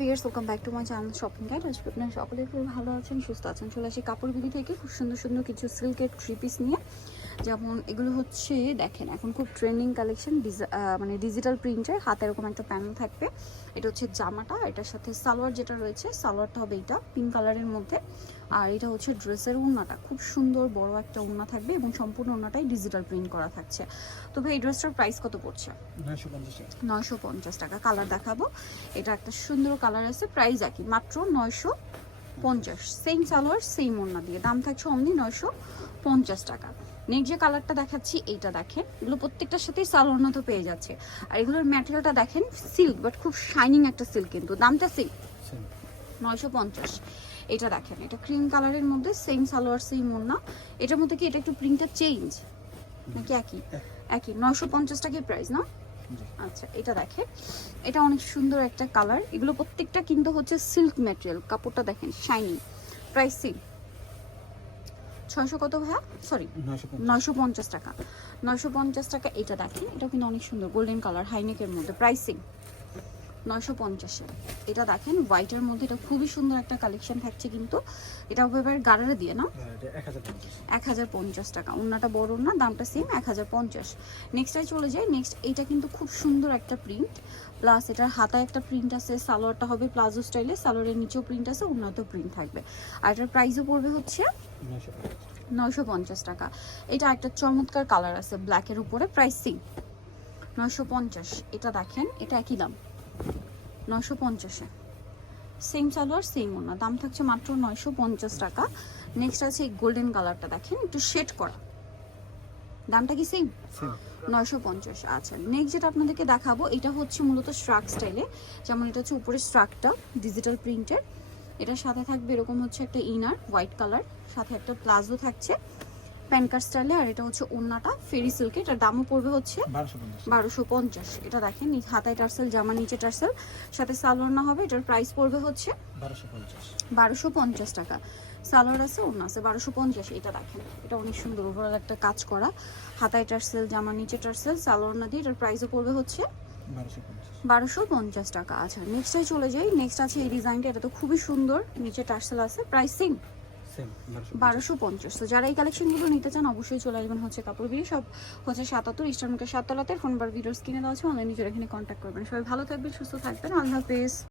Viewers welcome back to my channel shopping guide আজকে আপনারা সকলে খুব ভালো আছেন, সুস্থ আছেন। চলে আসি কাপড় বিধি থেকে। খুব সুন্দর সুন্দর কিছু সিল্কের থ্রি পিস নিয়ে। যেমন এগুলো হচ্ছে দেখেন এখন খুব ট্রেন্ডিং কালেকশন মানে ডিজিটাল প্রিন্টের হাতে এরকম একটা প্যানেল থাকবে। এটা হচ্ছে জামাটা এটার সাথে সালোয়ার যেটা রয়েছে সালোয়ারটা হবে এটা পিঙ্ক কালারের মধ্যে। আর এটা হচ্ছে ড্রেসের ওড়নাটা খুব সুন্দর বড় একটা ওড়না থাকবে এবং সম্পূর্ণ ওড়নাটাই ডিজিটাল প্রিন্ট করা থাকছে। তবে এই ড্রেসটার প্রাইস কত পড়ছে? নয়শো পঞ্চাশ টাকা। কালার দেখাবো। এটা একটা সুন্দর কালার আছে প্রাইস একই মাত্র নয়শো পঞ্চাশ। সেম সালোয়ার সেম ওড়না দিয়ে। দাম থাকছে অমনি নয়শো পঞ্চাশ টাকা। নেক্সট যে কালারটা দেখাচ্ছি এইটা দেখেন। এগুলো প্রত্যেকটার সাথেই সালোয়ার তো পেয়ে যাচ্ছে। আর এগুলোর ম্যাটেরিয়ালটা দেখেন সিল্ক বাট খুব শাইনিং একটা সিল্ক কিন্তু। দামটা সিল্ক নয়শো পঞ্চাশ। এটা দেখেন এটা ক্রিম কালারের মধ্যে সেম সালোয়ার সেম ওড়না। এটার মধ্যে কি এটা একটু প্রিন্টটা চেঞ্জ নাকি একই? একই। নয়শো পঞ্চাশ টাকাই প্রাইস না। আচ্ছা এটা দেখে। এটা অনেক সুন্দর একটা কালার। এগুলো প্রত্যেকটা কিন্তু হচ্ছে সিল্ক ম্যাটেরিয়াল। কাপড়টা দেখেন শাইনি প্রাইস ছয়শো কত ভাইয়া? সরি নয়শো পঞ্চাশ। টাকা। নয়শো পঞ্চাশ টাকা এটা দেখেন। এটা কিন্তু অনেক সুন্দর। গোল্ডেন কালার হাইনেকের মধ্যে। প্রাইসিং নয়শো পঞ্চাশে এটা দেখেন হোয়াইটের মধ্যে এটা খুবই সুন্দর একটা কালেকশন থাকছে কিন্তু। এটা এবার গাড়ারে দিয়ে না? হ্যাঁ, এক হাজার পঞ্চাশ। টাকা। অন্যটা বড় না দামটা সেম এক হাজার পঞ্চাশ। নেক্সটটাই চলে যায় নেক্সট এটা কিন্তু খুব সুন্দর একটা প্রিন্ট প্লাস এটার হাতায় একটা প্রিন্ট আছে সালোয়ারটা হবে প্লাজো স্টাইলে সালোয়ারের নিচেও প্রিন্ট আছে অন্যতেও প্রিন্ট থাকবে। আর এটার প্রাইসও পড়বে হচ্ছে নয়শো পঞ্চাশ। টাকা। এটা একটা চমৎকার কালার আছে ব্ল্যাকের উপরে প্রাইস সিং নয়শো পঞ্চাশ। এটা দেখেন এটা একই দাম। নয়শো পঞ্চাশে। সেম সালোয়ার সেম ওনা দাম থাকছে মাত্র নয়শো পঞ্চাশ টাকা। নেক্সট আছে এই গোল্ডেন কালারটা দেখেন একটু শেড করা। দামটা কি সেম নয়শো পঞ্চাশ। আচ্ছা নেক্সট যেটা আপনাদেরকে দেখাবো এটা হচ্ছে মূলত স্ট্রাক স্টাইলে যেমন এটা হচ্ছে উপরে স্ট্রাকটা ডিজিটাল প্রিন্টের এটার সাথে থাকবে এরকম হচ্ছে একটা ইনার হোয়াইট কালার সাথে একটা প্লাজো থাকছে। প্যানকার স্টাইলে আর এটা হচ্ছে ওন্নাটা ফেরি সিল্কে এটার দামও পড়বে হচ্ছে বারোশো পঞ্চাশ। এটা দেখেন হাতায় টার্সেল জামা নিচে টার্সেল সাথে সালোয়ার না হবে এটার প্রাইস পড়বে হচ্ছে বারোশো পঞ্চাশ। টাকা। সালোয়ার আছে ওড়না আছে বারোশো পঞ্চাশ। এটা দেখেন এটা অনেক সুন্দর ওভারঅল একটা কাজ করা। হাতায় টার্সেল জামা নিচে টার্সেল সালোয়ার না দিয়ে এটার প্রাইসও পড়বে হচ্ছে বারোশো পঞ্চাশ। টাকা। আচ্ছা নেক্সটে চলে যাই। নেক্সট আছে এই ডিজাইনটা এটা তো খুবই সুন্দর। নিচে টার্সেল আছে প্রাইস সেম বারোশো পঞ্চাশ। তো যারা এই কালেকশনগুলো নিতে চান, অবশ্যই চলে আসবেন হচ্ছে কাপড় বিয়ে সব হচ্ছে সাতাত্তর ইস্টার্নকে সাততলাতে। ফোন বার ভিডিও কিনে দেওয়া আছে অনলাইনে যারা এখানে কন্ট্যাক্ট করবেন। সবাই ভালো থাকবেন, সুস্থ থাকবেন। আল্লাহ হাফেজ।